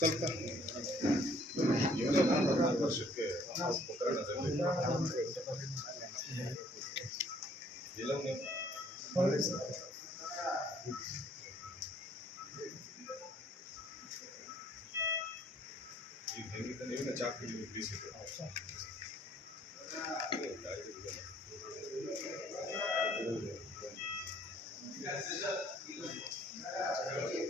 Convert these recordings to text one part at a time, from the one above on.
ಸ್ವಲ್ಪ ಇವನೇ ನಾಲ್ಕು ವರ್ಷಕ್ಕೆ ಪ್ರಕರಣದಲ್ಲಿ ಇಲ್ಲ ನೀವು ಈಗ ಹೆಂಗಿದೆ ನೀವೇ ಚಾಕ್ ಹಿಡಿದು ಬೀಸಿದ್ರು ಬರ್ರಿ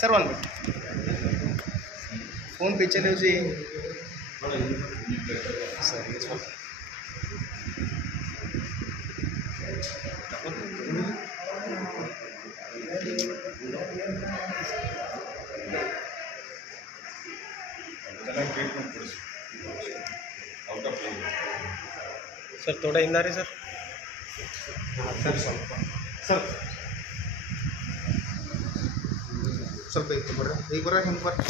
ಸರ್ ಈ ಕಡೆಯಿಂದ ಎಕ್ಸಿಟ್ ಆಗಿ ಮಾತಾಡಿದ सर वन फोन पे चले उसे सर ये सब ಚೆನ್ನಾಗಿ ಟ್ರೀಟ್ಮೆಂಟ್ ಕೊಡಿಸಿ ಔಟ್ ಆಫ್ सर थोड़ा इंदा रहे सर ಸರ್ ಸ್ವಲ್ಪ ಸರ್ ಸ್ವಲ್ಪ ಇತ್ತು ಬರ್ರಿ ಈಗ ಬರ್ರಿ ಹಿಂಗೆ ಬರ್ರಿ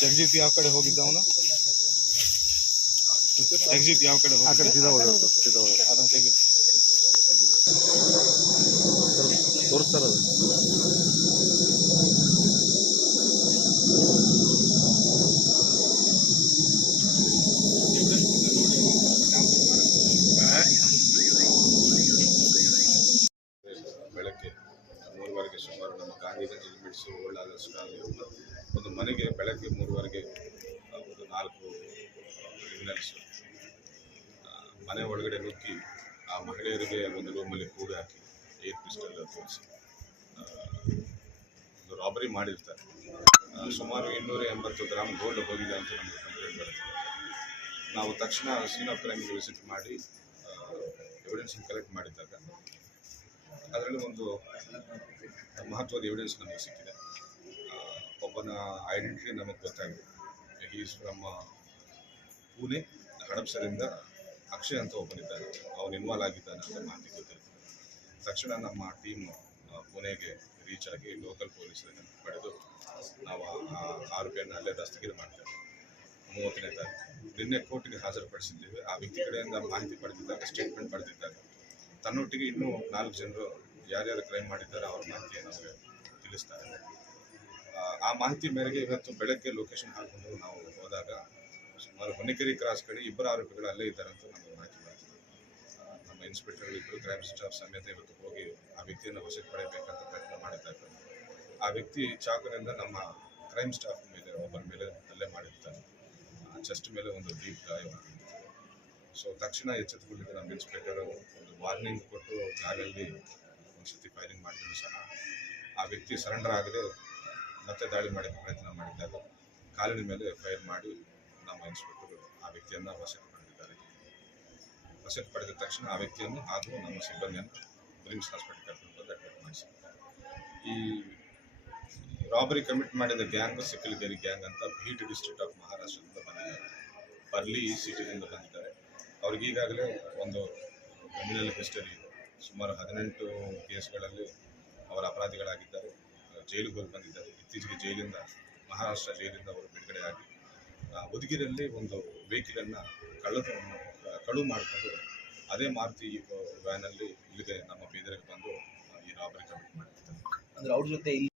ಜಗಜಿತ್ ಯಾವ ಕಡೆ ಹೋಗಿದ್ದ ಜಗಜಿತ್ ಯಾವ ಕಡೆ ಆ ಕಡೆ ಸೀದಾ ಹೋಗ್ಬೇಕು. ಸೀದಾ ಹೋಗ್ಬೇಕು. ಅದನ್ನು ತೆಗೀರಿ. ತೋರಿಸ್ತಾರ ಅದು. ಬೆಳಗ್ಗೆ ಮೂರುವರೆಗೆ ಸುಮಾರು ನಮ್ಮ ಗಾಂಧಿಗಂಜ್ ಲಿಮಿಟ್ಸು ಒಳ್ಳಾದ ಒಂದು ಮನೆಗೆ ಬೆಳಗ್ಗೆ ಮೂರುವರೆಗೆ ಒಂದು ನಾಲ್ಕು ಕ್ರಿಮಿನಲ್ಸು ಮನೆ ಒಳಗಡೆ ನುಗ್ಗಿ ಆ ಮಹಿಳೆಯರಿಗೆ ಒಂದು ರೂಮಲ್ಲಿ ಕೂಡಿ ಹಾಕಿ ಏರ್ ಪಿಸ್ಟಲ್ ತೋರಿಸಿ. ಒಂದು ರಾಬರಿ ಮಾಡಿರ್ತಾರೆ. ಸುಮಾರು ಇನ್ನೂರ ಎಂಬತ್ತು ಗ್ರಾಮ್ ಗೋಲ್ಡ್ ಹೋಗಿದೆ ಅಂತ ನಮಗೆ ಕಂಪ್ಲೇಂಟ್ ಬರುತ್ತೆ. ನಾವು ತಕ್ಷಣ ಸೀನ್ ಆಫ್ ಕ್ರೈಮ್ಗೆ ವಿಸಿಟ್ ಮಾಡಿ ಎವಿಡೆನ್ಸ್ ಕಲೆಕ್ಟ್ ಮಾಡಿದ್ದಾಗ ಅದರಲ್ಲಿ ಒಂದು ಮಹತ್ವದ ಎವಿಡೆನ್ಸ್ ನಮಗೆ ಸಿಕ್ಕಿದೆ. ಒಬ್ಬನ ಐಡೆಂಟಿಟಿ ನಮಗೆ ಗೊತ್ತಾಗಿದೆ. ಈಸ್ ಫ್ರಮ್ ಪುಣೆ ಹಡಪ್ಸರಿಂದ ಅಕ್ಷಯ್ ಅಂತ ಒಬ್ಬನಿದ್ದಾನೆ. ಅವನು ಇನ್ವಾಲ್ವ್ ಆಗಿದ್ದಾನೆ ಅಂತ ಮಾಹಿತಿ ಗೊತ್ತಿದೆ ತಕ್ಷಣ ನಮ್ಮ ಟೀಮ್ ಪುಣೆಗೆ ರೀಚ್ ಆಗಿ ಲೋಕಲ್ ಪೊಲೀಸರನ್ನು ಪಡೆದು ನಾವು ಆ- ಆರೋಪಿಯನ್ನು ಅಲ್ಲೇ ದಸ್ತಗಿರಿ ಮಾಡ್ತೇವೆ. ಮೂವತ್ತನೇ ತಾರೀಕು. ನಿನ್ನೆ ಕೋರ್ಟಿಗೆ ಹಾಜರುಪಡಿಸಿದ್ದೇವೆ. ಆ ವ್ಯಕ್ತಿ ಕಡೆಯಿಂದ ಮಾಹಿತಿ ಪಡೆದಿದ್ದಾಗ ಸ್ಟೇಟ್ಮೆಂಟ್ ಪಡೆದಿದ್ದಾಗ ತನ್ನೊಟ್ಟಿಗೆ ಇನ್ನೂ ನಾಲ್ಕು ಜನರು ಯಾರ್ಯಾರು ಕ್ರೈಮ್ ಮಾಡಿದ್ದಾರೆ, ಅವ್ರ ಮಾಹಿತಿಯನ್ನು ನಮಗೆ ತಿಳಿಸ್ತಾರೆ. ಆ ಮಾಹಿತಿ ಮೇರೆಗೆ ಇವತ್ತು ಬೆಳಗ್ಗೆ ಲೊಕೇಶನ್ ಹಾಕೊಂಡು ನಾವು ಹೋದಾಗ ಸುಮಾರು ಹೊನ್ನಿಕೆರೆ ಕ್ರಾಸ್ ಕಡೆ ಇಬ್ಬರು ಆರೋಪಿಗಳು ಅಲ್ಲೇ ಇದ್ದಾರೆ ಅಂತ ನಮಗೆ ಮಾಹಿತಿ ಆ, ನಮ್ಮ ಇನ್ಸ್ಪೆಕ್ಟರ್ ಇಬ್ಬರು ಕ್ರೈಮ್ ಸ್ಟಾಫ್ ಸಮೇತ ಇವತ್ತು ಹೋಗಿ ಆ ವ್ಯಕ್ತಿಯನ್ನು ವಶಕ್ಕೆ ಪಡೆಯಬೇಕಂತ ಪ್ರಯತ್ನ ಮಾಡಿದ್ದಾರೆ. ಆ ವ್ಯಕ್ತಿ ಚಾಕುನಿಂದ ನಮ್ಮ ಕ್ರೈಮ್ ಸ್ಟಾಫ್ ಮೇಲೆ ಒಬ್ಬರ ಮೇಲೆ ಹಲ್ಲೆ ಮಾಡಿರ್ತಾನೆ ಚೆಸ್ಟ್ ಮೇಲೆ ಒಂದು ಡೀಪ್ ಗಾಯ ಸೊ ತಕ್ಷಣ ಎಚ್ಚೆತ್ತುಕೊಂಡಿದ್ದ ನಮ್ಮ ಇನ್ಸ್ಪೆಕ್ಟರ್ ಒಂದು ವಾರ್ನಿಂಗ್ ಕೊಟ್ಟು ಜಾಗಲ್ಲಿ ಒಂದು ಸತಿ ಫೈರಿಂಗ್ ಮಾಡಿದ್ರು ಸಹ. ಆ ವ್ಯಕ್ತಿ ಸರೆಂಡರ್ ಆಗದೆ ಮತ್ತೆ ದಾಳಿ ಮಾಡಿದ ಪ್ರಯತ್ನ ಮಾಡಿದ್ದಾಗ ಕಾಲಿನ ಮೇಲೆ ಫೈರ್ ಮಾಡಿ ನಮ್ಮ ಇನ್ಸ್ಪೆಕ್ಟರ್ ಆ ವ್ಯಕ್ತಿಯನ್ನು ವಶಕ್ಕೆ ಪಡೆದಿದ್ದಾರೆ. ವಶಕ್ಕೆ ಪಡೆದ ತಕ್ಷಣ ಆ ವ್ಯಕ್ತಿಯನ್ನು ಹಾಗೂ ನಮ್ಮ ಸಿಬ್ಬಂದಿಯನ್ನು ಬ್ರಿಮ್ಸ್ ಹಾಸ್ಪಿಟಲ್ ಕರ್ಕೊಂಡು ಬಂದು ಅಡ್ಮಿಟ್ ಮಾಡಿಸಿದ್ದಾರೆ ಈ ರಾಬರಿ ಕಮಿಟ್ ಮಾಡಿದ ಗ್ಯಾಂಗ್ ಸಿಕ್ಕಲ್ಗೇರಿ ಗ್ಯಾಂಗ್ ಅಂತ ಬೀಟ್ ಡಿಸ್ಟ್ರಿಕ್ಟ್ ಆಫ್ ಮಹಾರಾಷ್ಟ್ರದಿಂದ ಬಂದಿದ್ದಾರೆ. ಪರ್ಲಿ ಸಿಟಿದಿಂದ ಬಂದಿದ್ದಾರೆ. ಅವ್ರಿಗೆ ಈಗಾಗಲೇ ಒಂದು ಕ್ರಿಮಿನಲ್ ಹಿಸ್ಟರಿ ಇದೆ. ಸುಮಾರು ಹದಿನೆಂಟು ಕೇಸ್ಗಳಲ್ಲಿ ಅವರ ಅಪರಾಧಿಗಳಾಗಿದ್ದಾರೆ. ಜೈಲಿಗೆ ಹೋಗಿ ಬಂದಿದ್ದಾರೆ. ಇತ್ತೀಚೆಗೆ ಜೈಲಿಂದ ಮಹಾರಾಷ್ಟ್ರ ಜೈಲಿಂದ ಅವರು ಬಿಡುಗಡೆಯಾಗಿ ಆ, ಉದಗಿರಲ್ಲಿ ಒಂದು ವೆಹಿಕಲನ್ನು ಕಳ್ಳತನ ಕಳು ಮಾಡಿಕೊಂಡು ಅದೇ ಮಾರುತಿ ವ್ಯಾನಲ್ಲಿ ಇಲ್ಲದೆ ನಮ್ಮ ಬೀದರಿಗೆ ಬಂದು ಈ ರಾಬರಿ ಕಮಿಟ್ ಮಾಡಿದ್ದಾರೆ ಅಂದ್ರೆ ಅವ್ರ ಜೊತೆ